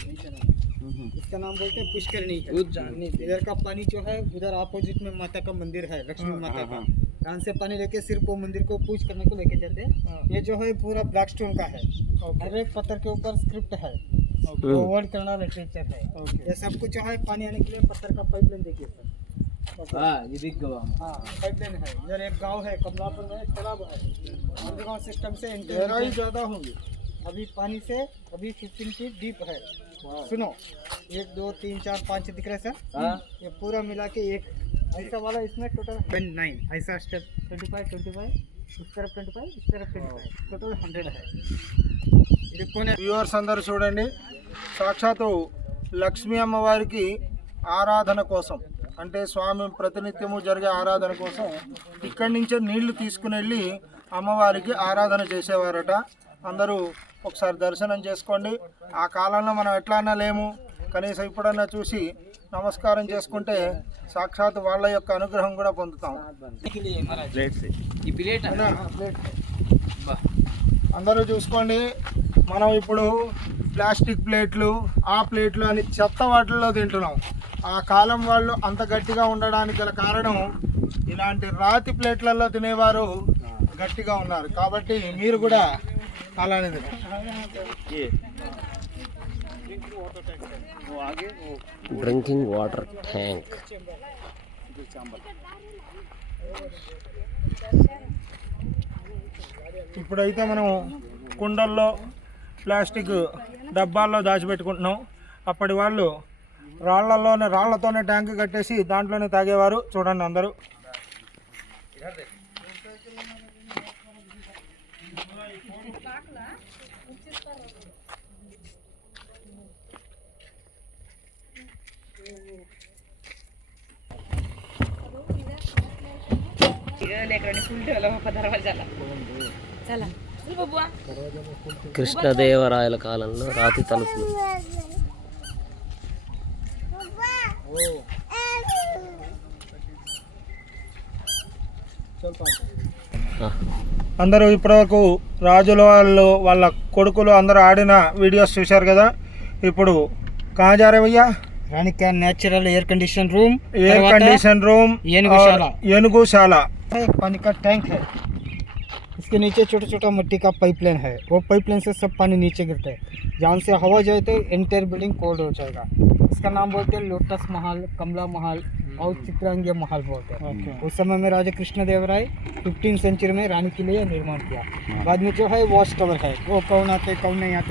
इसका नाम बोलते हैं पुष्करणी है। इधर का पानी जो है उधर अपोजिट में माता का मंदिर है, लक्ष्मी माता का। यहाँ से पानी लेके सिर्फ वो मंदिर को पूज करने को लेके जाते हैं। ये जो है पूरा ब्लैक स्टोन का है, हर एक पत्थर के ऊपर स्क्रिप्ट है, वर्ड कन्नड़ा लिटरेचर है। ये सब कुछ जो है पानी आने के लिए पत्थर का पाइपलाइन देखिए सर। ये पाइपलाइन है। इधर एक गांव है कमलापुर में, तालाब है, अंडरग्राउंड सिस्टम से एंटर ज़्यादा होंगे। अभी पानी से अभी 15 फीट डीप है। सुनो, 1 2 3 4 5 दिख रहे सर। ये पूरा मिला के एक ऐसा वाला इसमें टोटल 9 ऐसा स्टेप 25 इस तरफ 25 इस तरफ 25 टोटल 100 है। ఇది కొనే వ్యూవర్స్ అందరూ చూడండి, సాక్షాత్తు లక్ష్మీ అమ్మవారికి ఆరాధన కోసం అంటే స్వామి ప్రతినిత్యము జరిగే ఆరాధన కోసం ఇక్కడి నుంచే నీళ్లు తీసుకుని వెళ్ళి అమ్మవారికి ఆరాధన చేసేవారట. అందరూ ఒకసారి దర్శనం చేసుకోండి. ఆ కాలంలో మనం ఎట్లా లేము, కనీసం ఇప్పుడన్నా చూసి నమస్కారం చేసుకుంటే సాక్షాత్ వాళ్ళ యొక్క అనుగ్రహం కూడా పొందుతాం. అందరూ చూసుకోండి, మనం ఇప్పుడు ప్లాస్టిక్ ప్లేట్లు ఆ ప్లేట్లు అని చెత్త వాటిల్లో తింటున్నాం. ఆ కాలం వాళ్ళు అంత గట్టిగా ఉండడానికి గల కారణం ఇలాంటి రాతి ప్లేట్లలో తినేవారు గట్టిగా ఉన్నారు. కాబట్టి మీరు కూడా అలానే డ్రింకింగ్ వాటర్ ట్యాంక్. ఇప్పుడైతే మనం కుండల్లో ప్లాస్టిక్ డబ్బాల్లో దాచిపెట్టుకుంటున్నాం. అప్పటి వాళ్ళు రాళ్లతోనే ట్యాంక్ కట్టేసి దాంట్లోనే తాగేవారు. చూడండి అందరూ. కృష్ణదేవరాయల కాలంలో రాతి తలుపులు. అందరూ ఇప్పటివరకు రాజుల వాళ్ళు వాళ్ళ కొడుకులు అందరూ ఆడిన వీడియోస్ చూశారు కదా. ఇప్పుడు कहाँ जा रहे भैया? रानी का नेचुरल एयर कंडीशन रूम, येनुगोशाला। एक पानी का टैंक है, इसके नीचे छोटा छोटा मिट्टी का पाइपलाइन है। वो पाइपलाइन से सब पानी नीचे गिरता है। जहाँ से हवा जाए तो एंटायर बिल्डिंग कोल्ड हो जाएगा। इसका नाम बोलते हैं लोटस महल, कमला महल और चित्रांगी महल बोलते हैं। उस समय में राजा कृष्णदेवराय 15वीं सेंचुरी में रानी के लिए निर्माण किया। बाद में जो है वॉच टावर है, वो कौन आते कौन नहीं आते।